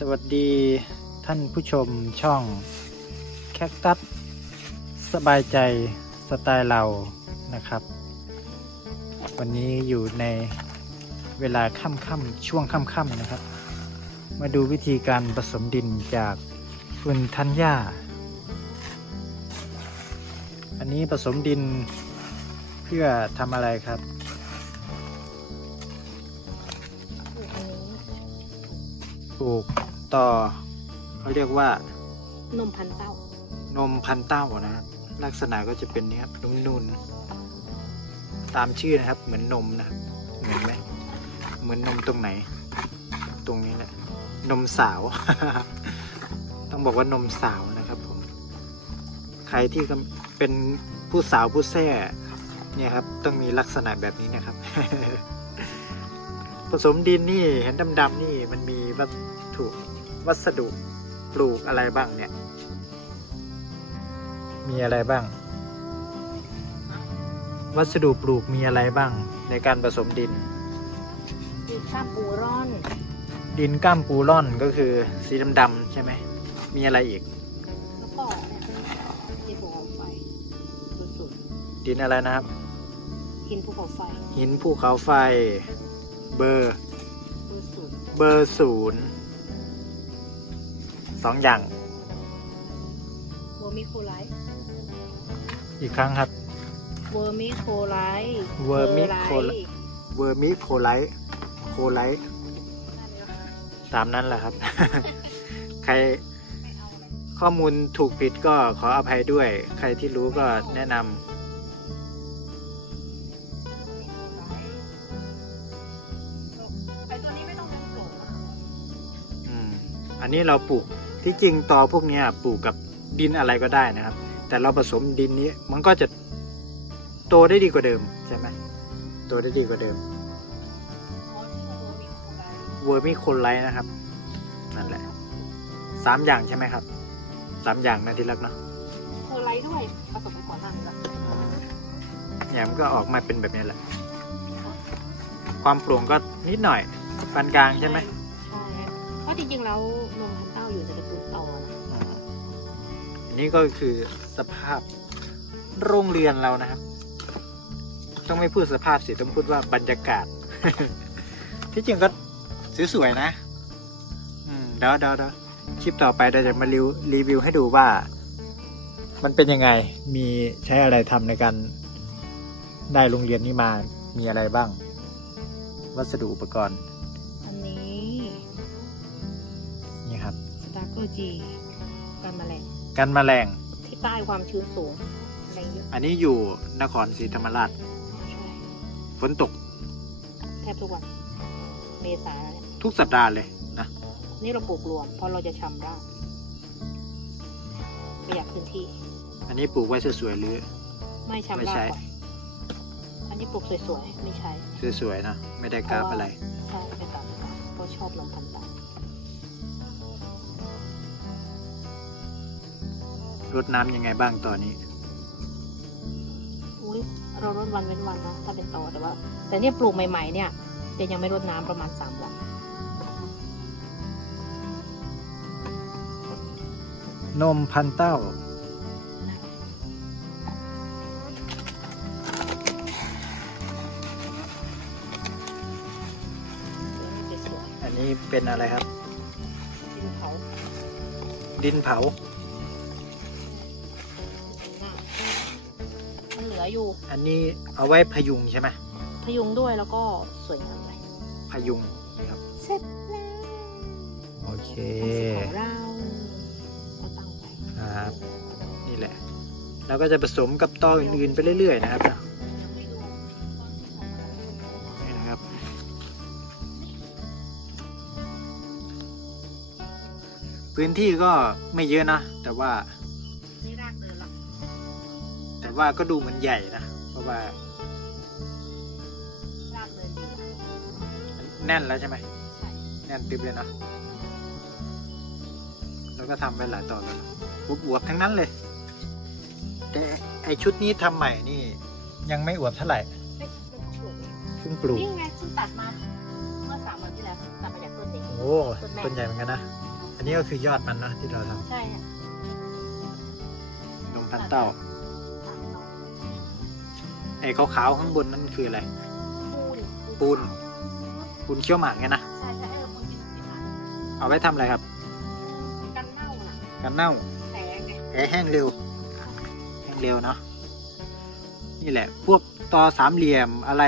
สวัสดีท่านผู้ชมช่องแคคตัสสบายใจสไตล์เรานะครับ วันนี้อยู่ในเวลาค่ำๆช่วงค่ำๆนะครับ มาดูวิธีการผสมดินจากคุณธัญญาอันนี้ผสมดินเพื่อทำอะไรครับ ปลูกต่อเขาเรียกว่านมพันเต้า นมพันเต้านะครับลักษณะก็จะเป็นนี้ครับนุ่นๆตามชื่อนะครับ เหมือนนมนะครับเหมือนไหมเหมือนนมตรงไหน ตรงนี้แหละนมสาว ต้องบอกว่านมสาวนะครับผม ใครที่กำเป็นผู้สาวผู้แท่เนี่ยครับ ต้องมีลักษณะแบบนี้นะครับ ผสมดินนี่เห็นดำๆนี่มันมี วัตถุวัสดุปลูกอะไรบ้างเนี่ย มีอะไรบ้าง วัสดุปลูกมีอะไรบ้าง ในการผสมดินมีข้าวปูร่อน ดินก้ามปูร่อนก็คือสีดำๆใช่ไหม มีอะไรอีกแล้วก็เนี่ยที่ภูเขาไฟสุดดินอะไรนะครับๆหินภูเขาไฟ หินภูเขาไฟ เบอร์สุด เบอร์ศูนย์สองอย่าง เวอร์มิโคไลท์อีกครั้งครับ เวอร์มิโคไลท์เวอร์มิโคไลท์ เวอร์มิโคไลท์โคไลท์ตามนั้นแหละครับ ใครข้อมูลถูกผิดก็ขออภัยด้วย ใครที่รู้ก็แนะนำ อันนี้เราปลูกที่จริงตอพวกเนี้ยปลูกกับดินอะไรก็ได้นะครับ แต่เราผสมดินนี้มันก็จะโตได้ดีกว่าเดิมใช่ไหมโตได้ดีกว่าเดิมอ๋อชื่อเวอร์มิโคไลท์เวอร์มิโคไลท์นะครับนั่นแหละสามอย่างใช่ไหมครับสามอย่างนะที่รักเนาะโคไลท์ด้วยผสมกันก่อนหน้านี้ละอืมเนี่ยมันก็ออกมาเป็นแบบนี้แหละ ความโปร่งก็นิดหน่อยปานกลางใช่ไหมใช่เพราะจริงๆแล้วนมพันเต้าอยู่ในตระกูลต่อนะอันนี้ก็คือสภาพโรงเรือนเรานะครับ ต้องไม่พูดสภาพสิต้องพูดว่าบรรยากาศ ที่จริงก็สวยๆนะ อืมเดี๋ยวเดี๋ยวเดี๋ยวคลิปต่อไปเราจะมารีวิวรีวิวให้ดูว่า มันเป็นยังไง มีใช้อะไรทำในการได้โรงเรียนนี้มา มีอะไรบ้าง วัสดุอุปกรณ์ สตาร์โกจีกันแมลงกันแมลงที่ใต้ความชื้นสูงอะไรเยอะอันนี้อยู่นครศรีธรรมราชใช่ฝนตกแทบทุกวันเมษาแล้วเนี่ยทุกสัปดาห์เลยนะนี่เราปลูกรวมเพราะเราจะชำรากประหยัดพื้นที่ อันนี้ปลูกไว้สวยๆหรือ ไม่ชำไม่ราใช่กก่อนอันนี้ปลูกสวยๆไม่ใช่สวยๆนะไม่ได้กราฟอะไร ใช่ไม่ตามเพราะชอบลงพันธุ์ตาม รดน้ำยังไงบ้างตอนนี้ อุ้ยเรารดวันเว้นวันนะถ้าเป็นตอแต่ว่า แต่เนี่ยปลูกใหม่ ๆ เนี่ยจะยังไม่รดน้ำประมาณสามวันนมพันเต้าจะสวยอันนี้เป็นอะไรครับ ดินเผา ดินเผา ออยู่ อันนี้เอาไว้พยุงใช่ไหมพยุงด้วยแล้วก็สวยงามเลยพยุงนะครับเสร็จแล้วโอเคของเราก็ตั้งไว้ครับนี่แหละเราก็จะผสมกับตออื่นๆไปเรื่อยๆนะครับยังไม่ดูนี่นะครับ พื้นที่ก็ไม่เยอะนะ แต่ว่า ว่าก็ดูเหมือนใหญ่นะ เพราะว่ารากเดินดีนะแน่นแล้วใช่ไหมใช่แน่นตึบเลยเนาะแล้วก็ทำไปหลายต่อแล้วอวบๆทั้งนั้นเลย แต่ไอชุดนี้ทำใหม่นี่ ยังไม่อวบเท่าไหร่ไม่ไม่ต้องปลูกเพิ่งปลูก นี่ไงเพิ่งตัดมาเมื่อสามวันที่แล้วตัดมาจากต้นเด็กโอ้ต้นใหญ่เหมือนกันนะ อันนี้ก็คือยอดมันนะที่เราทใช่เนี่ยำนมพันเต้าสามหน่อ ไอ้ขาวๆข้างบนนั่นคืออะไร ปูน ปูนปูนเคี้ยวหมากไงนะ ใช่ใช่ไอ้ปูนกินกินหมาเอาไว้ทำอะไรครับ กันเน่าน่ะกันเน่าแผลไงแผลแห้งเร็ว แห้งเร็วเนาะ นี่แหละ พวกตอสามเหลี่ยมอะไร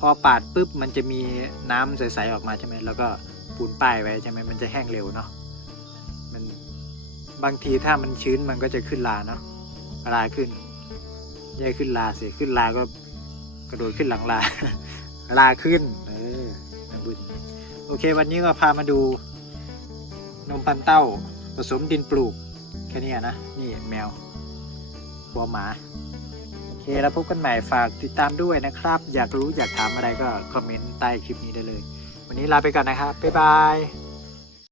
พอปาดปุ๊บมันจะมีน้ำใสๆออกมาใช่ไหมแล้วก็ปูนป้ายไว้ใช่ไหมมันจะแห้งเร็วเนาะ มันบางทีถ้ามันชื้นมันก็จะขึ้นลาเนาะลาขึ้น แย่ขึ้นลาสิขึ้นลาก็กระโดดขึ้นหลังลา ลาขึ้น เออนะบุญโอเค วันนี้ก็พามาดู นมปันเต้า ผสมดินปลูก แค่นี้นะ นี่แมวหัวหมา โอเค แล้วพบกันใหม่ฝากติดตามด้วยนะครับ อยากรู้อยากถามอะไรก็คอมเมนต์ใต้คลิปนี้ได้เลย วันนี้ลาไปก่อนนะครับ บ๊ายบาย